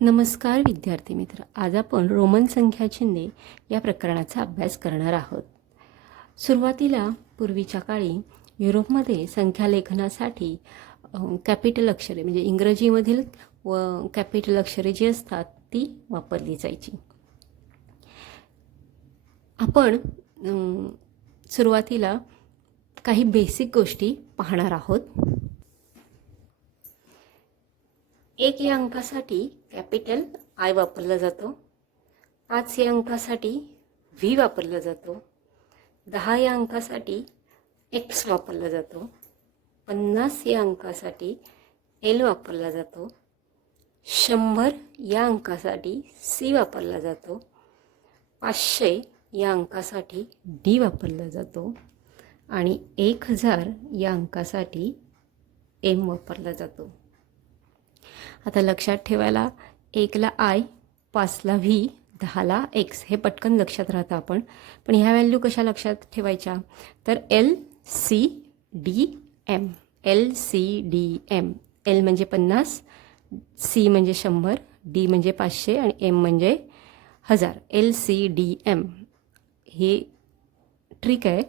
नमस्कार विद्यार्थी मित्र. आज आपण रोमन संख्या चिन्हे या प्रकरणाचा अभ्यास करणार आहोत. सुरुवातीला पूर्वीच्या काळी युरोपमध्ये संख्यालेखनासाठी कॅपिटल अक्षरे म्हणजे इंग्रजीमधील व कॅपिटल अक्षरे जी असतात ती वापरली जायची. आपण सुरुवातीला काही बेसिक गोष्टी पाहणार आहोत. एक या अंकासाठी कॅपिटल आय वापरला जातो. पाच या अंकासाठी व्ही वापरला जातो. दहा या अंकासाठी एक्स वापरला जातो. पन्नास या अंकासाठी एल वापरला जातो. शंभर या अंकासाठी सी वापरला जातो. पाचशे या अंकासाठी डी वापरला जातो. आणि एक हजार या अंकासाठी एम वापरला जातो. आता लक्षात ठेवायला एकला आय पाचला व्ही दहाला एक्स. हे पटकन लक्षात राहतं आपण. पण ह्या व्हॅल्यू कशा लक्षात ठेवायच्या? तर L C D M. L C D M. L म्हणजे पन्नास सी म्हणजे शंभर डी म्हणजे पाचशे आणि एम म्हणजे हजार. L C D M. हे ट्रिक आहे.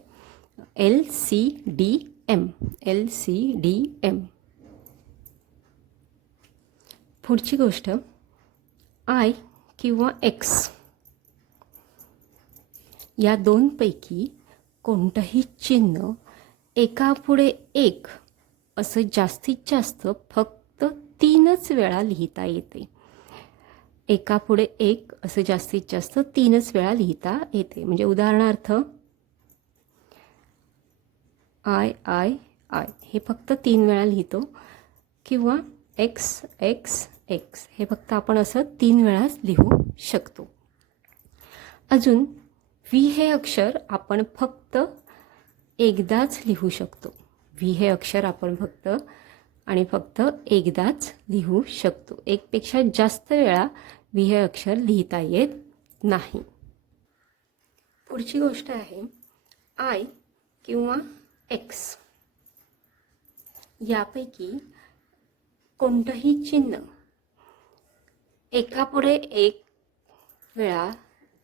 L C D M. L C D M. पुढची गोष्ट आय किंवा एक्स या दोनपैकी कोणतंही चिन्ह एकापुढे एक असं जास्तीत जास्त फक्त तीनच वेळा लिहिता येते. एकापुढे एक असं जास्तीत जास्त तीनच वेळा लिहिता येते. म्हणजे उदाहरणार्थ आय आय आय हे फक्त तीन वेळा लिहितो. किंवा एक्स एक्स एक्स हे फक्त आपण असं तीन वेळाच लिहू शकतो. अजून व्ही हे अक्षर आपण फक्त एकदाच लिहू शकतो. व्ही हे अक्षर आपण फक्त आणि फक्त एकदाच लिहू शकतो. एकपेक्षा जास्त वेळा व्ही हे अक्षर लिहिता येत नाही. पुढची गोष्ट आहे आय किंवा एक्स यापैकी कोणतंही चिन्ह एकापुढे एक वेळा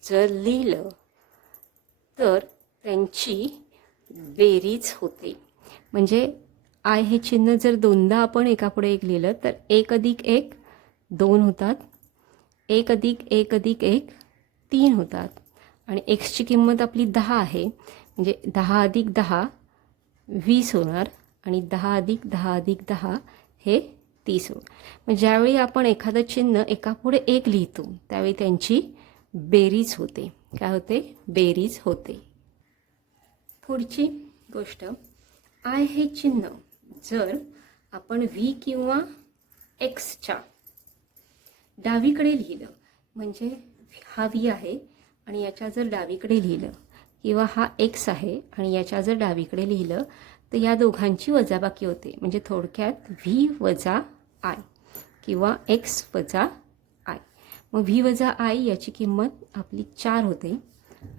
जर लिहिलं तर त्यांची बेरीज होते. म्हणजे आय हे चिन्ह जर दोनदा आपण एकापुढे एक लिहिलं तर एक अधिक एक दोन होतात. एक अधिक एक अधिक एक तीन होतात. आणि एक्सची किंमत आपली दहा आहे. म्हणजे दहा अधिक दहा वीस होणार आणि दहा अधिक दहा अधिक दहा हे तीस होणार मग ज्यावेळी आपण एखादं चिन्ह एकापुढे एक लिहितो त्यावेळी त्यांची बेरीज होते. काय होते? बेरीज होते. पुढची गोष्ट. आय हे चिन्ह जर आपण व्ही किंवा एक्सच्या डावीकडे लिहिलं म्हणजे हा व्ही आहे आणि याच्या जर डावीकडे लिहिलं किंवा हा एक्स आहे आणि याच्या जर डावीकडे लिहिलं तर या दोघांची वजाबाकी होते. म्हणजे थोडक्यात व्ही वजा आय किंवा एक्स वजा आय मग व्ही वजा आय याची किंमत आपली चार होते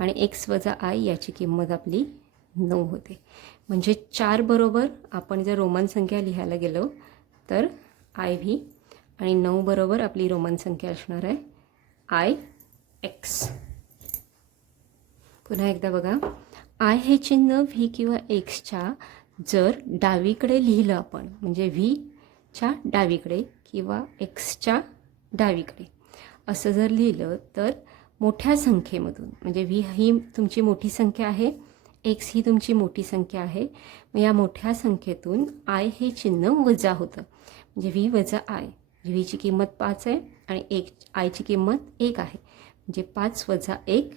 आणि एक्स वजा आय याची किंमत आपली नऊ होते. म्हणजे चार बरोबर आपण जर रोमन संख्या लिहायला गेलो तर आय व्ही आणि नऊ बरोबर आपली रोमन संख्या असणार आहे आय एक्स पुन्हा एकदा बघा. आय हे चिन्ह व्ही किंवा एक्सच्या जर डावीकडे लिहिलं आपण म्हणजे व्हीच्या डावीकडे किंवा एक्सच्या डावीकडे असं जर लिहिलं तर मोठ्या संख्येमधून म्हणजे व्ही ही तुमची मोठी संख्या आहे एक्स ही तुमची मोठी संख्या आहे मग या मोठ्या संख्येतून आय हे चिन्ह वजा होतं. म्हणजे व्ही वजा आय व्हीची म्हणजे किंमत पाच आहे आणि एक आयची किंमत एक आहे. म्हणजे पाच वजा एक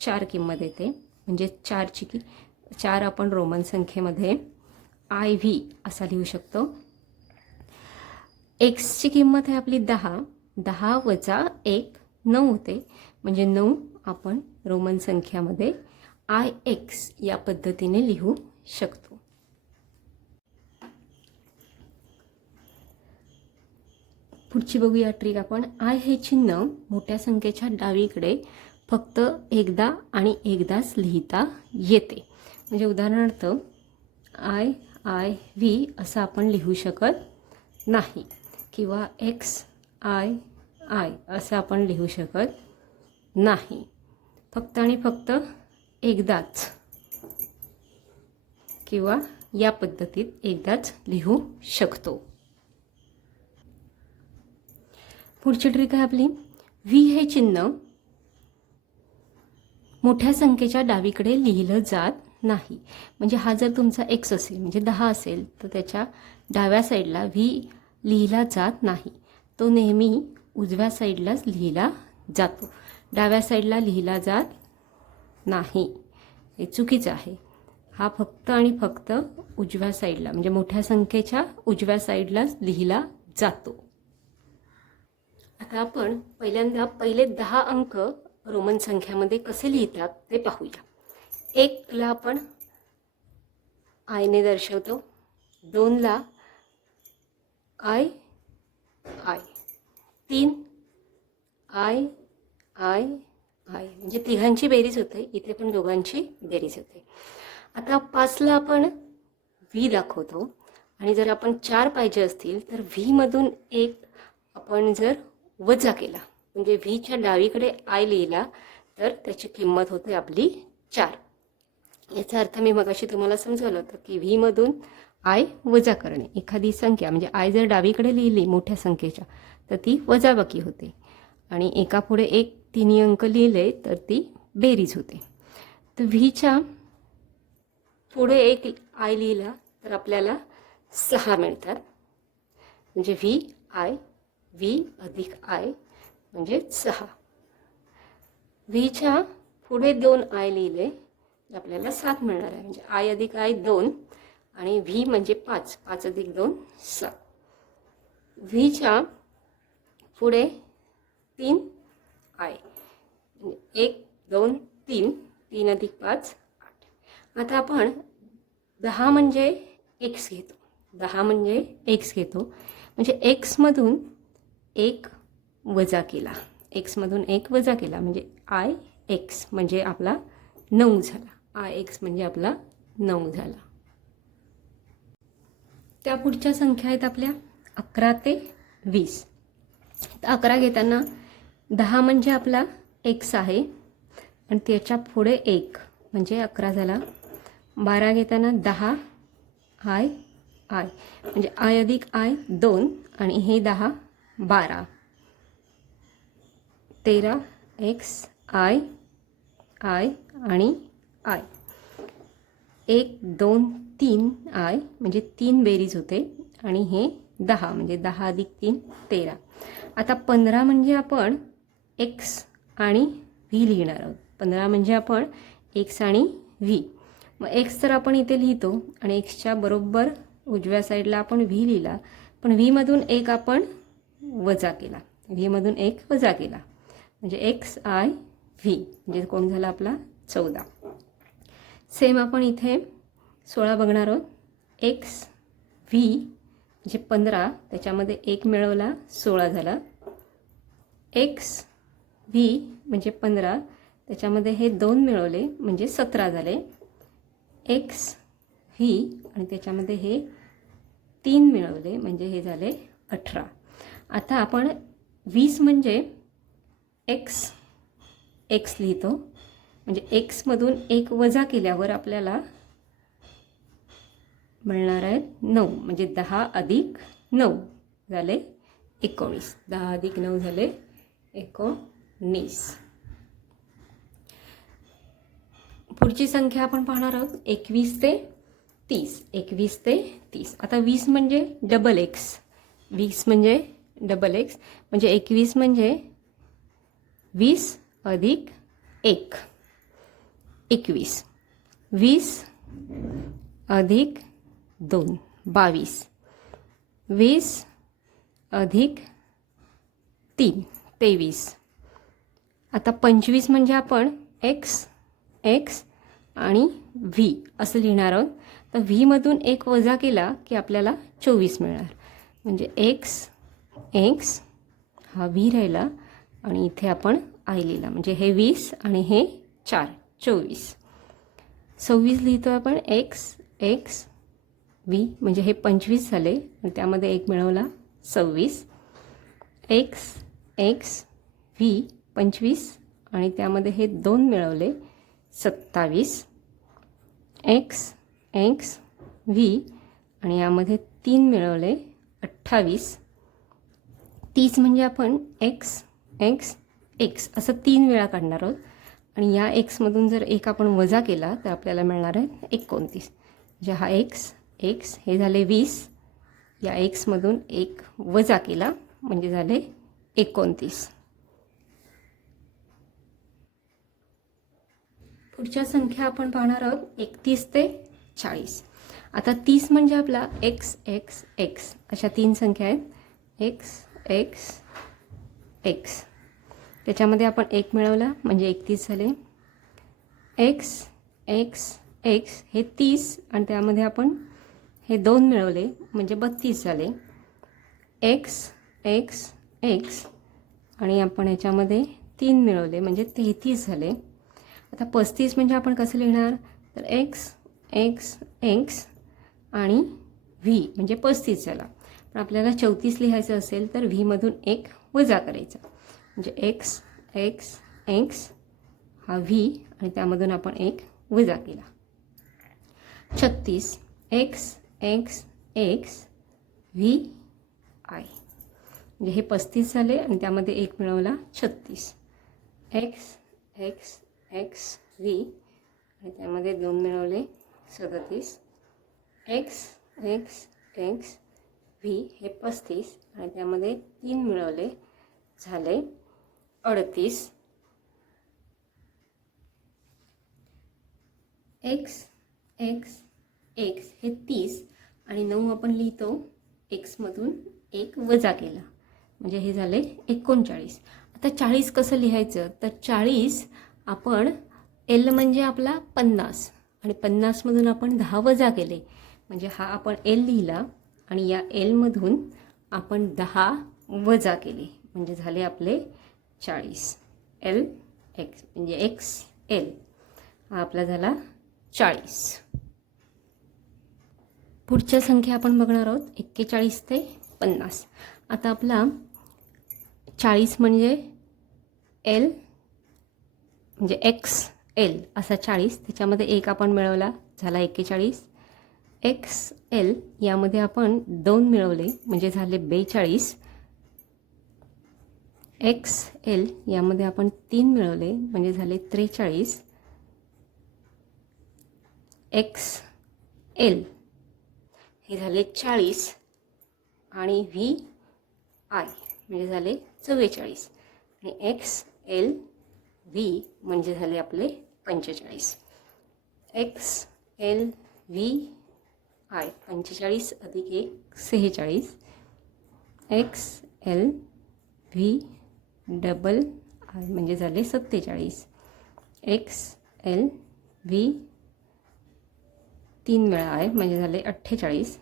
चार किंमत येते. म्हणजे चारची की चार आपण रोमन संख्येमध्ये आय व्ही असा लिहू शकतो. एक्सची किंमत आहे आपली दहा. दहा वजा एक नऊ होते. म्हणजे नऊ आपण रोमन संख्यामध्ये आय एक्स या पद्धतीने लिहू शकतो. पुढची बघूया ट्रिक आपण. आय हे चिन्ह मोठ्या संख्येच्या डावीकडे फक्त एकदा आणि एकदाच लिहिता येते. म्हणजे उदाहरणार्थ आय आय व्ही असं आपण लिहू शकत नाही. किंवा एक्स आय आय असं आपण लिहू शकत नाही. फक्त आणि फक्त एकदाच. किंवा या पद्धतीत एकदाच लिहू शकतो. पुढची ट्रिक आहे आपली. व्ही हे चिन्ह मोठ्या संख्येच्या डावीकडे लिहिलं जात नाही. म्हणजे हा जर तुमचा एक्स असेल म्हणजे दहा असेल तर त्याच्या डाव्या साईडला व्ही लिहिला जात नाही. तो नेहमी उजव्या साईडलाच लिहिला जातो. डाव्या साईडला लिहिला जात नाही. हे चुकीचं आहे. हा फक्त आणि फक्त उजव्या साईडला म्हणजे मोठ्या संख्येच्या उजव्या साईडलाच लिहिला जातो. आता आपण पहिल्यांदा पहिले दहा अंक रोमन संख्यामध्ये कसे लिहितात ते पाहूया. एकला आपण आयने दर्शवतो. दोनला आय आय तीन आय आय आय म्हणजे तिघांची बेरीज होते. इथे पण दोघांची बेरीज होते. आता पाचला आपण व्ही दाखवतो. आणि जर आपण चार पाहिजे असतील तर व्हीमधून एक आपण जर वजा केला म्हणजे व्हीच्या डावीकडे आय लिहिला तर त्याची किंमत होते आपली चार. याचा अर्थ मी मगाशी तुम्हाला समजवलं होतं की व्हीमधून आय वजा करणे एखादी संख्या म्हणजे आय जर डावीकडे लिहिली मोठ्या संख्येच्या तर ती वजाबाकी होते. आणि एकापुढे एक तिन्ही अंक लिहिले तर ती बेरीज होते. तर व्हीच्या पुढे एक आय लिहिला तर आपल्याला सहा मिळतात. म्हणजे व्ही आय व्ही अधिक आय म्हणजे सहा. व्हीच्या पुढे दोन आय लिहिले तर आपल्याला सात मिळणार आहे. म्हणजे आय अधिक आय दोन आणि व्ही म्हणजे पाच. पाच अधिक दोन सात. व्हीच्या पुढे तीन आय. म्हणजे एक दोन तीन. तीन अधिक पाच आठ. आता आपण दहा म्हणजे एक्स घेतो. दहा म्हणजे एक्स घेतो. म्हणजे एक्समधून एक वजा केला. एक्समधून एक वजा केला. म्हणजे आय एक्स म्हणजे आपला नऊ झाला. आय एक्स म्हणजे आपला नऊ झाला. त्या पुढच्या संख्या आहेत आपल्या अकरा ते वीस. अकरा घेताना दहा म्हणजे आपला एक्स आहे. आणि त्याच्या पुढे एक म्हणजे अकरा झाला. बारा घेताना दहा आय आय. म्हणजे आय अधिक आय दोन आणि हे दहा बारा. तेरा एक्स आय आय आणि आय. एक दोन तीन आय म्हणजे तीन बेरीज होते. आणि हे दहा म्हणजे दहा अधिक तीन तेरा. आता पंधरा म्हणजे आपण एक्स आणि व्ही लिहिणार आहोत. पंधरा म्हणजे आपण एक्स आणि व्ही मग एक्स तर आपण इथे लिहितो आणि एक्सच्या बरोबर उजव्या साईडला आपण व्ही लिहिला. पण व्हीमधून एक आपण वजा केला. व्हीमधून एक वजा केला. म्हणजे एक्स आय व्ही म्हणजे कोण झाला आपला? चौदा. सेम आपण इथे सोळा बघणार आहोत. एक्स व्ही म्हणजे पंधरा त्याच्यामध्ये एक मिळवला सोळा झाला. एक्स व्ही म्हणजे पंधरा त्याच्यामध्ये हे दोन मिळवले म्हणजे सतरा झाले. एक्स व्ही आणि त्याच्यामध्ये हे तीन मिळवले म्हणजे हे झाले अठरा. आता आपण वीस म्हणजे एक्स एक्स लिहितो. म्हणजे एक्समधून एक वजा केल्यावर आपल्याला मिळणार आहेत नऊ. म्हणजे दहा अधिक नऊ झाले एकोणीस. दहा अधिक नऊ झाले एकोणीस. पुढची संख्या आपण पाहणार आहोत. एकवीस ते तीस. एकवीस ते तीस. आता वीस म्हणजे डबल एक्स वीस म्हणजे डबल एक्स म्हणजे एकवीस म्हणजे वीस अधिक एक. एकवीस. वीस अधिक दोन बावीस. वीस अधिक तीन तेवीस. आता पंचवीस म्हणजे आपण एक्स एक्स आणि व्ही असं लिहिणार आहोत. तर व्हीमधून एक वजा केला की आपल्याला चोवीस मिळणार. म्हणजे एक्स एक्स हा व्ही राहिला आणि इथे आपण आय लिहिला. म्हणजे हे वीस आणि हे चार. चोवीस. सव्वीस लिहितो आपण एक्स एक्स वी म्हणजे हे पंचवीस झाले आणि त्यामध्ये एक मिळवला सव्वीस. एक्स एक्स व्ही पंचवीस आणि त्यामध्ये हे दोन मिळवले सत्तावीस. एक्स एक्स व्ही आणि यामध्ये तीन मिळवले अठ्ठावीस. तीस म्हणजे आपण एक्स एक्स एक्स असं तीन वेळा काढणार आहोत. आणि या एक्समधून जर एक आपण वजा केला तर आपल्याला मिळणार आहे एकोणतीस. म्हणजे हा एक्स एक्स हे झाले वीस. या एक्समधून एक वजा केला म्हणजे झाले एकोणतीस. पुढच्या संख्या आपण पाहणार आहोत एकतीस ते चाळीस. आता तीस म्हणजे आपला एक्स एक्स एक्स अशा तीन संख्या आहेत. एक्स एक्स एक्स त्याच्यामध्ये आपण एक मिळवला म्हणजे एकतीस झाले. एक्स एक्स एक्स हे तीस आणि त्यामध्ये आपण हे दोन मिळवले म्हणजे बत्तीस झाले. एक्स एक्स एक्स आणि आपण याच्यामध्ये तीन मिळवले म्हणजे तेहतीस झाले. आता पस्तीस म्हणजे आपण कसं लिहिणार? तर एक्स एक्स एक्स आणि व्ही म्हणजे पस्तीस झाला. पण आपल्याला चौतीस लिहायचं असेल तर व्हीमधून एक वजा करायचा. म्हणजे एक्स एक्स एक्स हा व्ही आणि त्यामधून आपण एक वजा केला. छत्तीस X X X V I म्हणजे हे पस्तीस झाले आणि त्यामध्ये एक मिळवला छत्तीस. एक्स एक्स एक्स व्ही आणि त्यामध्ये दोन मिळवले सदतीस. एक्स एक्स एक्स व्ही हे पस्तीस आणि त्यामध्ये तीन मिळवले झाले अडतीस. एक्स एक्स एक्स हे तीस आणि नऊ आपण लिहितो. एक्समधून एक वजा केला. म्हणजे हे झाले एकोणचाळीस. आता चाळीस कसं लिहायचं? तर चाळीस आपण एल म्हणजे आपला पन्नास आणि पन्नासमधून आपण दहा वजा केले. म्हणजे हा आपण एल लिहिला आणि या एलमधून आपण दहा वजा केले. म्हणजे झाले आपले चाळीस. एल एक्स म्हणजे एक्स एल हा आपला झाला चाळीस. पुढच्या संख्या आपण बघणार आहोत. एक्केचाळीस ते पन्नास. आता आपला चाळीस म्हणजे एल म्हणजे एक्स एल असा चाळीस. त्याच्यामध्ये एक आपण मिळवला. झाला एक्केचाळीस. एक्स एल यामध्ये आपण दोन मिळवले. म्हणजे झाले बेचाळीस. एक्स एल यामध्ये आपण तीन मिळवले म्हणजे झाले त्रेचाळीस. एक्स एल हे झाले चाळीस आणि व्ही आय म्हणजे झाले चव्वेचाळीस. आणि एक्स एल व्ही म्हणजे झाले आपले पंचेचाळीस. एक्स एल व्ही आय पंचेचाळीस अधिक एक सेहेचाळीस. X L V double I म्हणजे झाले सत्तेचाळीस. एक्स एल व्ही तीन वेळा आहे म्हणजे झाले अठ्ठेचाळीस.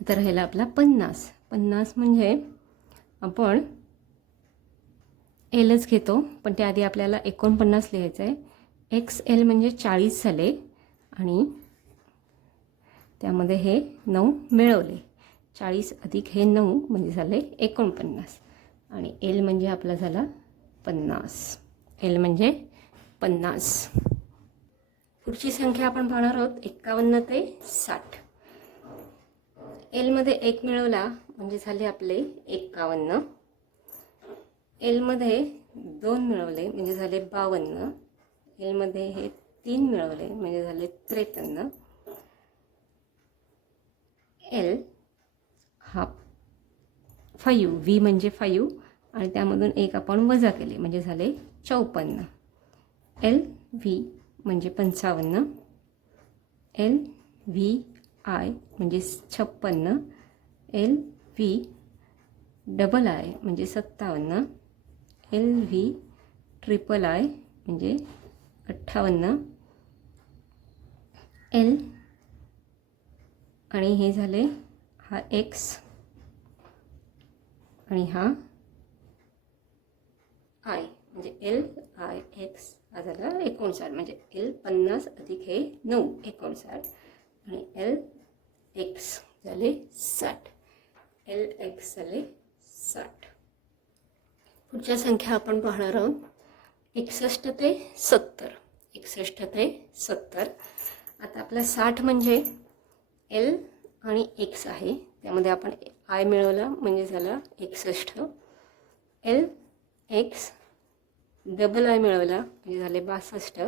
तर राहिला आपला पन्नास. पन्नास म्हणजे आपण एलच घेतो पण त्याआधी आपल्याला एकोणपन्नास लिहायचं आहे. एक्स एल म्हणजे चाळीस झाले आणि त्यामध्ये हे नऊ मिळवले. चाळीस अधिक हे नऊ म्हणजे झाले एकोणपन्नास. आणि एल म्हणजे आपला झाला पन्नास. एल म्हणजे पन्नास. पुढची संख्या आपण पाहणार आहोत एक्कावन्न ते साठ. एलमध्ये एक मिळवला म्हणजे झाले आपले एक्कावन्न एलमध्ये दोन मिळवले म्हणजे झाले बावन्न. एलमध्ये हे तीन मिळवले म्हणजे झाले त्रेपन्न. एल हा फाईव्ह व्ही म्हणजे फाईव्ह आणि त्यामधून एक आपण वजा केले म्हणजे झाले चौपन्न. एल व्ही म्हणजे पंचावन्न. एल व्ही आय म्हणजे छप्पन्न. एल व्ही डबल आय म्हणजे सत्तावन्न. एल व्ही ट्रिपल आय म्हणजे अठ्ठावन्न. एल आणि हे झाले हा एक्स. आणि हा आय म्हणजे एल आय एक्स हा झाला एकोणसाठ म्हणजे एल पन्नास अधिक हे नऊ एकोणसाठ. आणि एल एक्स झाले साठ. एल एक्स झाले साठ. पुढच्या संख्या आपण पाहणार आहोत. एकसष्ट ते सत्तर. एकसष्ट ते सत्तर. आता आपला साठ म्हणजे एल आणि एक्स आहे. त्यामध्ये आपण आय मिळवला म्हणजे झाला एकसष्ट. एल एक्स डबल आय मिळवला म्हणजे झाले बासष्ट.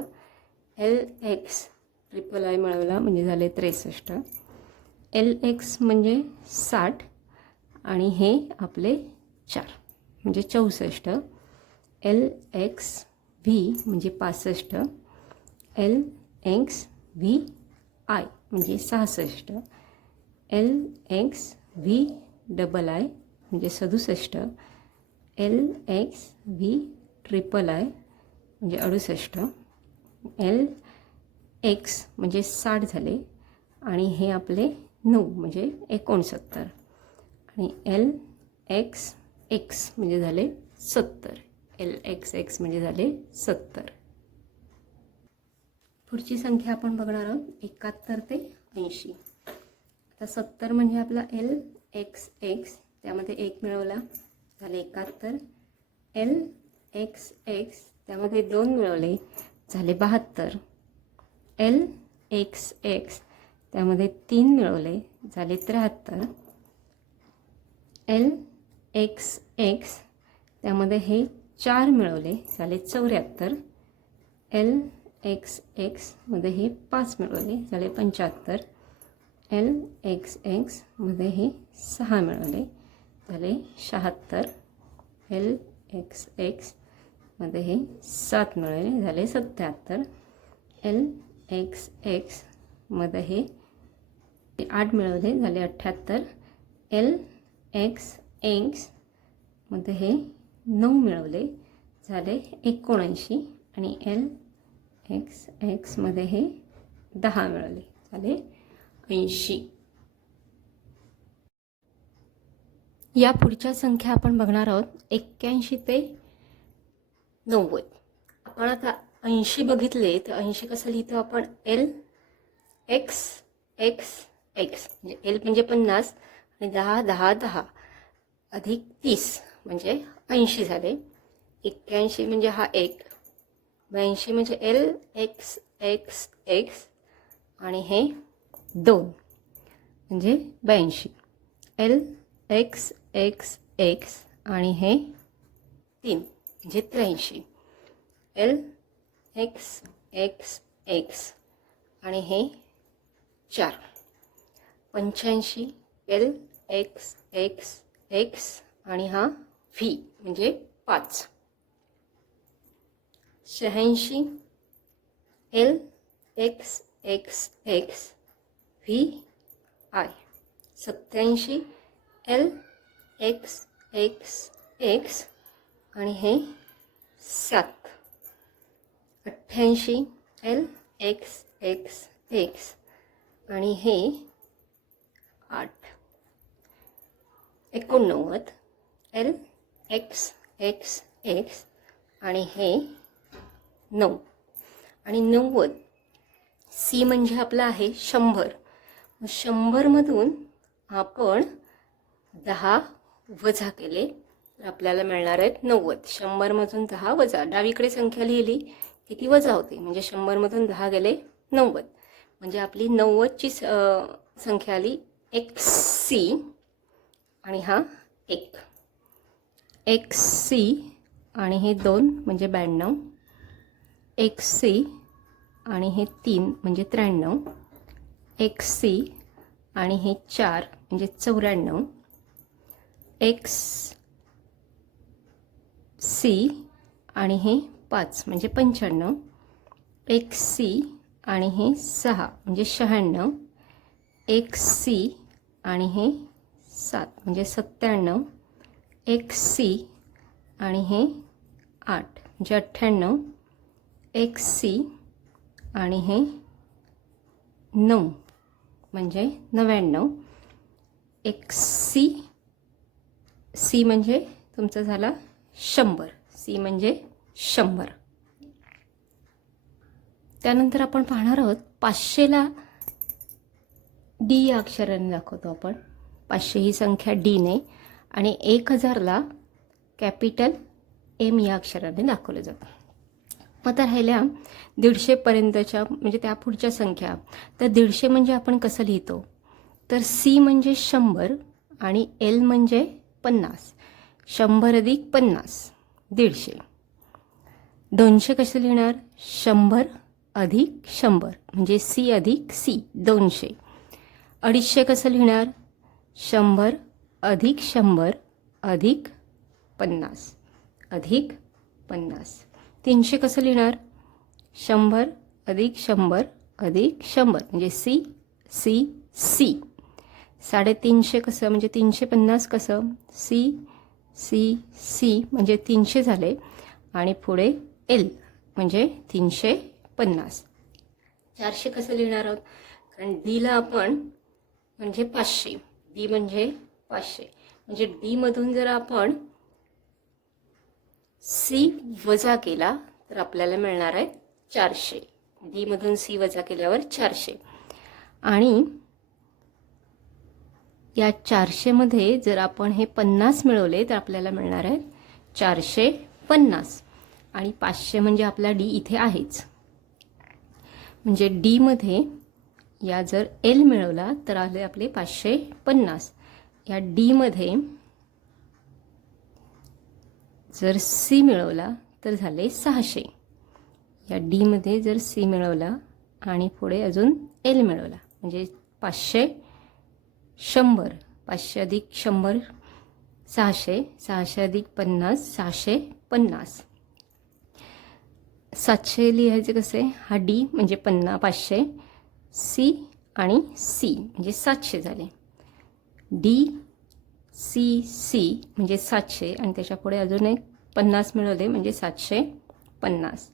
एल एक्स ट्रिपल आय मिळवला म्हणजे झाले त्रेसष्ट. एल एक्स म्हणजे साठ आणि हे आपले चार म्हणजे चौसष्ट. एल एक्स व्ही म्हणजे पासष्ट. एल एक्स व्ही आय म्हणजे सहासष्ट. L X V double I म्हणजे सदुसष्ट. L X V triple I म्हणजे अडुसष्ट. एल एक्स म्हणजे साठ झाले आणि हे आपले नऊ म्हणजे एकोणसत्तर. आणि एल एक्स एक्स म्हणजे झाले सत्तर. एल एक्स एक्स म्हणजे झाले सत्तर. पुढची संख्या आपण बघणार आहोत एकाहत्तर ते ऐंशी. आता सत्तर म्हणजे आपला एल एक्स एक्स त्यामध्ये एक मिळवला. झाले एकाहत्तर. एल एक्स एक्स त्यामध्ये दोन मिळवले. झाले बहात्तर. एल एक्स एक्स त्यामध्ये तीन मिळवले. झाले त्र्याहत्तर. एल एक्स एक्स त्यामध्ये हे चार मिळवले. झाले चौऱ्याहत्तर. एल एक्स एक्समध्ये हे पाच मिळवले. झाले पंच्याहत्तर. एल एक्स एक्समध्ये हे सहा मिळवले. झाले शहात्तर. एल एक्स एक्समध्ये हे सात मिळवले झाले सत्याहत्तर. एल एक्स एक्समध्ये हे आठ मिळवले झाले अठ्ठ्याहत्तर. एल एक्स एक्समध्ये हे नऊ मिळवले झाले एकोणऐंशी आणि एल एक्स एक्समध्ये हे दहा मिळवले झाले ऐंशी. या पुढच्या संख्या आपण बघणार आहोत एक्क्याऐंशी ते नव्वद. आपण आता ऐंशी बघितले तर ऐंशी कसं लिहितो आपण? एल एक्स एक्स एक्स म्हणजे एल म्हणजे पन्नास आणि दहा दहा दहा. अधिक तीस म्हणजे ऐंशी झाले. एक्क्याऐंशी म्हणजे हा एक. ब्याऐंशी म्हणजे एल एक्स एक्स एक्स आणि हे दोन. म्हणजे ब्याऐंशी. एल एक्स एक्स एक्स आणि हे तीन एल, एक्स एक्स एक्स हे चार. पंच्याऐंशी, एल, एक्स एक्स एक्स हा व्ही, म्हणजे L, X X X, V, I. सत्याऐंशी एल एक्स एक्स एक्स आणि हे सात. अठ्ठ्याऐंशी एल एक्स एक्स एक्स आणि हे आठ. एकोणनव्वद एल एक्स एक्स एक्स आणि हे नऊ. आणि नव्वद सी म्हणजे आपलं आहे शंभर. शंभरमधून आपण दहा वजा केले. तर आपल्याला मिळणार आहेत नव्वद. शंभरमधून दहा वजा. डावीकडे संख्या लिहिली. की ती वजा होते? म्हणजे शंभरमधून दहा गेले नव्वद. म्हणजे आपली नव्वदची स संख्या आली एक्स सी आणि हा एक. एक्स सी आणि हे दोन म्हणजे ब्याण्णव. एक्स सी आणि हे तीन म्हणजे त्र्याण्णव. एक्स सी आणि हे चार म्हणजे चौऱ्याण्णव. एक्स सी आणि हे पाच म्हणजे पंच्याण्णव. एक्स सी आणि हे सहा म्हणजे शहाण्णव. एक्स सी आणि हे सात म्हणजे सत्त्याण्णव. एक्स सी आणि हे आठ म्हणजे अठ्ठ्याण्णव. एक्स सी आणि हे नऊ म्हणजे नव्याण्णव. एक्स सी सी म्हणजे तुमचा झाला शंभर. सी म्हणजे शंभर. त्यानंतर आपण पाहणार आहोत पाचशेला डी या अक्षराने दाखवतो आपण. पाचशे ही संख्या डीने आणि एक हजारला कॅपिटल एम या अक्षराने दाखवलं जातं. मग आता राहिल्या दीडशेपर्यंतच्या म्हणजे त्या पुढच्या संख्या. तर दीडशे म्हणजे आपण कसं लिहितो? तर सी म्हणजे शंभर आणि एल म्हणजे पन्नास. शंभर अधिक पन्नास दीडशे. दोनशे कसं लिहिणार? शंभर अधिक शंभर म्हणजे सी अधिक सी दोनशे. अडीचशे कसं लिहिणार? शंभर अधिक शंभर अधिक पन्नास अधिक पन्नास. तीनशे कसं लिहिणार? शंभर अधिक शंभर अधिक शंभर म्हणजे सी सी सी साडेतीनशे कसं म्हणजे तीनशे पन्नास कसं सी सी सी म्हणजे तीनशे झाले. आणि पुढे एल म्हणजे तीनशे पन्नास चारशे कसं लिहिणार आहोत? कारण डीला आपण म्हणजे पाचशे. डी म्हणजे पाचशे. म्हणजे डीमधून जर आपण सी वजा केला तर आपल्याला मिळणार आहे चारशे. डीमधून सी वजा केल्यावर चारशे. आणि या चारशेमध्ये जर आपण हे पन्नास मिळवले तर आपल्याला मिळणार आहे चारशे पन्नास. आणि पाचशे म्हणजे आपला डी इथे आहेच. म्हणजे डीमध्ये या जर एल मिळवला तर आले आपले पाचशे पन्नास. या डीमध्ये जर सी मिळवला तर झाले सहाशे. या डीमध्ये जर सी मिळवला आणि पुढे अजून एल मिळवला म्हणजे पाचशे शंभर पाचशे अधिक शंभर सहाशे सहाशे अधिक पन्नास सहाशे पन्नास. सातशे लिहायचे कसे? हा डी म्हणजे पन्ना पाचशे सी आणि सी म्हणजे सातशे झाले. डी सी सी म्हणजे सातशे आणि त्याच्यापुढे अजून एक पन्नास मिळवले म्हणजे सातशे पन्नास.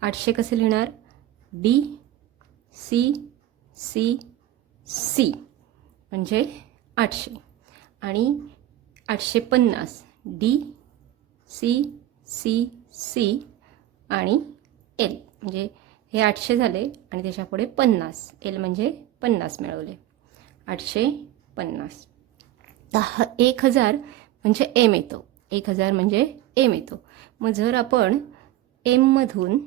आठशे कसे लिहिणार? D C C C. म्हणजे आठशे. आणि आठशे पन्नास. डी सी सी सी आणि एल. म्हणजे हे आठशे झाले आणि त्याच्यापुढे पन्नास. एल म्हणजे पन्नास मिळवले. आठशे पन्नास. दहा एक हजार म्हणजे एम येतो. एक हजार म्हणजे एम येतो. मग जर आपण एममधून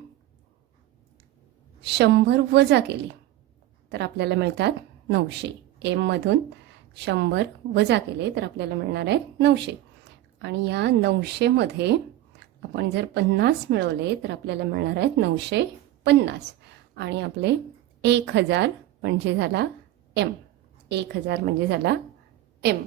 शंभर वजा केली तर आपल्याला मिळतात नऊशे. एममधून शंभर वजा केले तर आपल्याला मिळणार आहे नऊशे. आणि या नऊशेमध्ये आपण जर पन्नास मिळवले तर आपल्याला मिळणार आहेत नऊशे पन्नास. आणि आपले एक हजार म्हणजे झाला एम एक हजार म्हणजे झाला एम